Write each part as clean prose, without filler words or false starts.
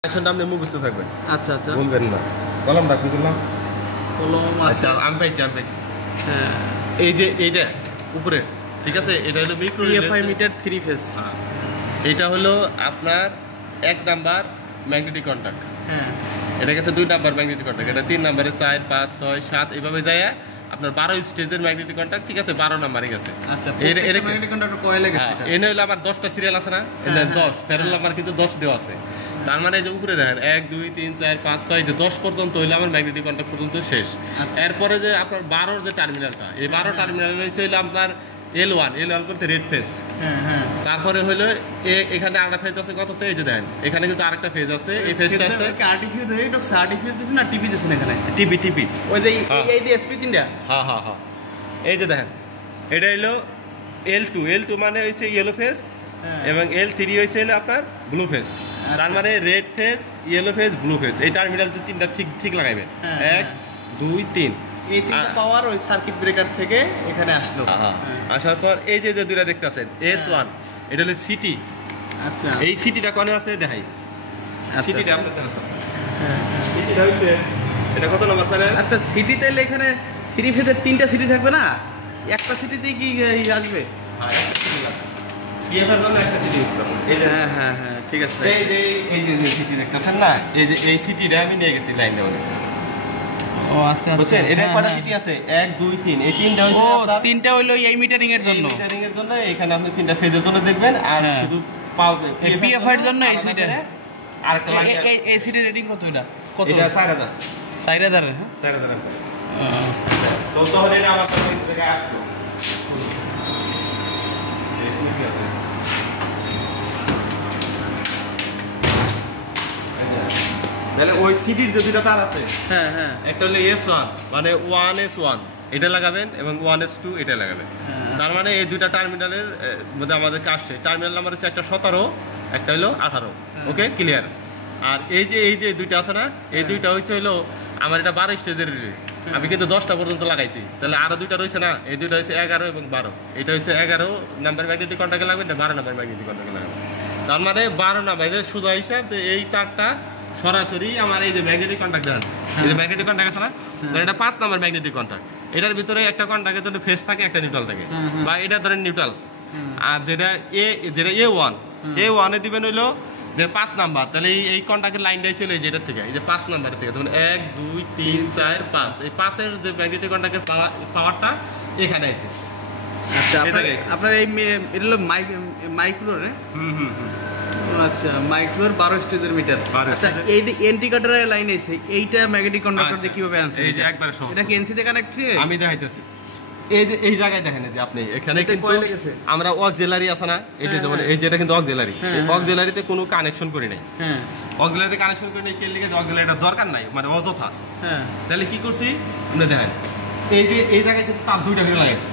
কানেকশনটা আপনি মুখস্থ থাকবেন। আচ্ছা আচ্ছা, বলবেন না। কলম রাখুন, কলম আচ্ছা আমি পাইছি। হ্যাঁ, এই যে এইটা উপরে, ঠিক আছে, এটা হলো মিক্রো পিএফআই মিটার 3 ফেজ। এটা হলো আপনার 1 নাম্বার ম্যাগনেটিক কন্টাক্ট। হ্যাঁ, এটা কাছে 2 নাম্বার ম্যাগনেটিক কন্টাক্ট। এটা 3 নাম্বারে 4 5 6 7 এইভাবে যায় আপনার 12 স্টেজের ম্যাগনেটিক কন্টাক্ট, ঠিক আছে, 12 নাম্বারে গেছে। আচ্ছা, এটা ম্যাগনেটিক কন্টাক্টর কয়েলে গেছে। এনে হলো আমার 10টা সিরিয়াল আছে না, 10 প্যারালাল নাম্বার কিন্তু 10 দেওয়া আছে। তার মানে এই যে উপরে দেখেন 1 2 3 4 5 6 যে 10 পর্যন্ত হইলে আমার ম্যাগনেটিক কন্টাক্ট পর্যন্ত শেষ। এরপরে যে আপনার 12 যে টার্মিনালটা, এই 12 টার্মিনাল হইছে হলো আপনার L1 বলতে রেড ফেজ। তারপরে হলো এখানে আরেকটা ফেজ আছে কততে, এই যে দেখেন এখানে কিন্তু আরেকটা ফেজ আছে, এই ফেজটা আছে আর্টিফিশিয়াল দেই ডক সার্টিফিকেট দিছেন না টিপি দিছেন এখানে টিপি ওই যে এই যে এসপি 3টা। হ্যাঁ এই যে দেখেন এটা হলো L2 মানে হইছে ইয়েলো ফেজ, এবং L3 হইছে হলো আপনার ব্লু ফেজ। তার মানে red phase, yellow phase, blue phase, এই টার্মিনাল তিনটা ঠিক লাগাইবেন। 1 2 3 এই তিনটা পাওয়ার ওই সার্কিট ব্রেকার থেকে এখানে আসলো। আসার পর এই যে দুইটা দেখতেছেন S1, এটা হলো সিটি। আচ্ছা, এই সিটিটা কোনে আছে দেখাই। সিটিটা আপনাদের দেখাবো। সিটিটা হইছে এটা কত নাম্বার প্যানেল? আচ্ছা, সিটি তাইলে এখানে 3 ফেজের 3টা সিটি থাকবে না, একটা সিটিতেই কি আসবে? পিএফের জন্য একটা সিটি ইউজ করব। এই যে হ্যাঁ ঠিক আছে। এই যে সিটি দেখতেছেন না, এই সিটিটা আমি নিয়ে গেছি লাইন দেওয়ালে। ও আচ্ছা, বুঝছেন এটা কয়টা সিটি আছে? 1 2 3, এই তিনটা হইছে আপনার, তিনটা হইলো এই মিটারিং এর জন্য। মিটারিং এর জন্য এখানে আপনি তিনটা ফেজের জন্য দেখবেন, আর শুধু পিএফআই এর জন্য এই সিটি আরেকটা লাগে। এই সিটি রেটিং কত? কত? এটা 4000। 4000 হ্যাঁ 4000 তো তখন এটা আমার কাছে থেকে আসলো। তাহলে ওই সিটির যে দুটো তার আছে, একটা হলো S1 মানে 1S1 এটা লাগাবেন, এবং 1S2 এটা লাগাবেন। তার মানে এই দুইটা টার্মিনালের মধ্যে আমাদের কাজ শেষ। টার্মিনাল নাম্বার হচ্ছে একটা 17, একটা হলো 18। ওকে, ক্লিয়ার। আর এই যে দুইটা আছে না, এই দুইটা হচ্ছে হলো আমার এটা 12 স্টেজের রিলে। আমি কিন্তু 10টা পর্যন্ত লাগাইছি, তাহলে আরো দুইটা রয়েছে না, এই দুইটা হচ্ছে 11 এবং 12। এটা হচ্ছে 11 নাম্বার ম্যাগনেটিক কন্টাক্টে লাগবে, না 12 নাম্বার ম্যাগনেটিক কন্টাক্টে লাগবে। তার মানে 12 নাম্বার সোজা হিসাব যে এই তারটা সরাসরি আমার এই যে ম্যাগনেটিক কন্টাক্ট দেন, এই যে ম্যাগনেটিক কন্টাক্ট আছে না, এটা 5 নাম্বার ম্যাগনেটিক কন্টাক্ট। এটার ভিতরে একটা কন্টাক্টের জন্য ফেজ থাকে, একটা নিউট্রাল থাকে, বা এটা ধরেন নিউট্রাল। আর যেটা A1 এ দিবেন হইলো যে 5 নাম্বার, তাহলে এই কন্টাক্টের লাইনটাই ছিল এই যেটার থেকে, এই যে 5 নাম্বার থেকে, তখন 1 2 3 4 5, এই 5 এর যে ম্যাগনেটিক কন্টাক্টের পাওয়ারটা এখানে আছে। আচ্ছা, আপনার এই এটা হলো মাইক্রো রে। আচ্ছা, মাইক্রোর 12 স্টেজের মিটার। আচ্ছা, এই যে ইন্ডিকেটরের লাইন আছে, এইটা ম্যাগনেটিক কন্ডাক্টর দিয়ে কিভাবে আনছেন? এই যে একবারে সহজ, এটা কি এনসি তে কানেক্ট করে? আমি দেখাইতেছি। এই যে এই জায়গায় দেখেন যে আপনি এখানে কিন্তু আমরা অক্সিলারি আছে না, এই যে যেমন এই যেটা কিন্তু অক্সিলারি, অক্সিলারিতে কোনো কানেকশন করি নাই। অক্সিলারিতে কানেকশন করি নাই কে লিখে? অক্সিলারিটা দরকার নাই, মানে অযথা। তাহলে কি করছি আপনি দেখেন, এই যে এই জায়গায় কিন্তু তার দুইটা করে লাগাইছে।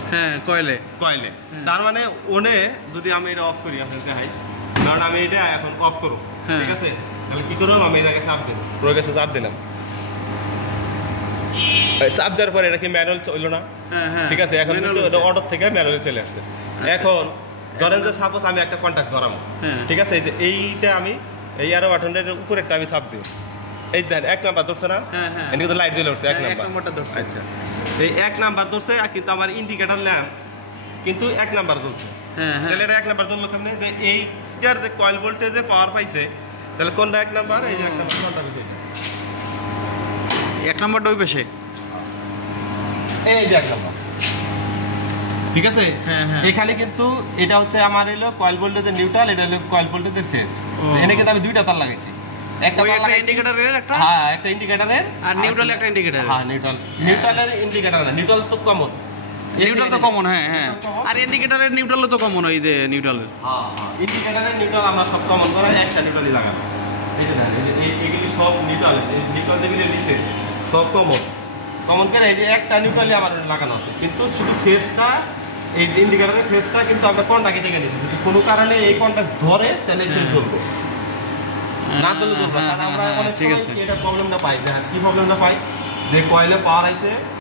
কয়েলে। তার মানে ওনে যদি আমি এটা অফ করি, আপনাদের দেখাই, কারণ আমি এটা এখন অফ করব, ঠিক আছে? তাহলে কি করব, আমি এই জায়গায় চাপ দেব, প্রয়োগে চাপ দিলাম, চাপ দেওয়ার পরে এটা কি ম্যানুয়াল চললো না, ঠিক আছে? এখন কিন্তু অর্ডার থেকে ম্যানুয়ালে চলে আসছে। এখন ধরেন যে সাপোজ আমি একটা কন্টাক্ট ধরাবো, ঠিক আছে, এই যে এইটা আমি এই আরো বাটনের উপরেরটা আমি চাপ দিব, এই দেন 1 নাম্বার ধরছে না, এখানে কিন্তু লাইট জ্বলে উঠছে 1 নাম্বারটা ধরছে। আচ্ছা, এই 1 নাম্বার ধরছে, কিন্তু আমার ইন্ডিকেটর ল্যাম্প কিন্তু 1 নাম্বার ধরছে। তাহলে এটা 1 নাম্বার ধরলো কেমনে? যে এইটার যে কয়েল ভোল্টেজে পাওয়ার পাইছে, তাহলে কোনটা 1 নাম্বার? এই যে 1 নাম্বার, কোনটা হচ্ছে এটা 1 নাম্বারটা ওই পাশে, এই যে 1 নাম্বার, ঠিক আছে? এখানে কিন্তু এটা হচ্ছে আমার হলো কয়েল ভোল্টেজের নিউট্রাল, এটা হলো কয়েল ভোল্টেজের ফেজ। এখানে কিন্তু আমি দুইটা তার লাগাইছি, একটা ইন্ডিকেটরের একটা, একটা ইন্ডিকেটরের, আর নিউট্রাল একটা ইন্ডিকেটর। নিউট্রালের ইন্ডিকেটর না, নিউট্রাল তো কমন, নিউট্রাল তো কমন। আর ইন্ডিকেটরের নিউট্রালও তো কমন, ওই যে নিউট্রালের ইন্ডিকেটরের নিউট্রাল আমরা সব কমন করা, একটা নিউট্রালই লাগানো। এই যে এইগুলি সব নিউট্রাল, নিউট্রাল যেগুলি নিচে সব কমন করে এই যে একটা নিউট্রালই আমার লাগানো আছে, কিন্তু শুধু ফেজটা, এই ইন্ডিকেটরের ফেজটা কিন্তু আমরা কন্টাক্টে থেকে নিচ্ছি। যদি কোনো কারণে এই কন্টাক্ট ধরে, তাহলে সে চলবে, না ধরলে চলবে। আমরা অনেক সময় এটা প্রবলেমটা পাই, কি প্রবলেমটা পাই, যে কয়েলে পাওয়ার আছে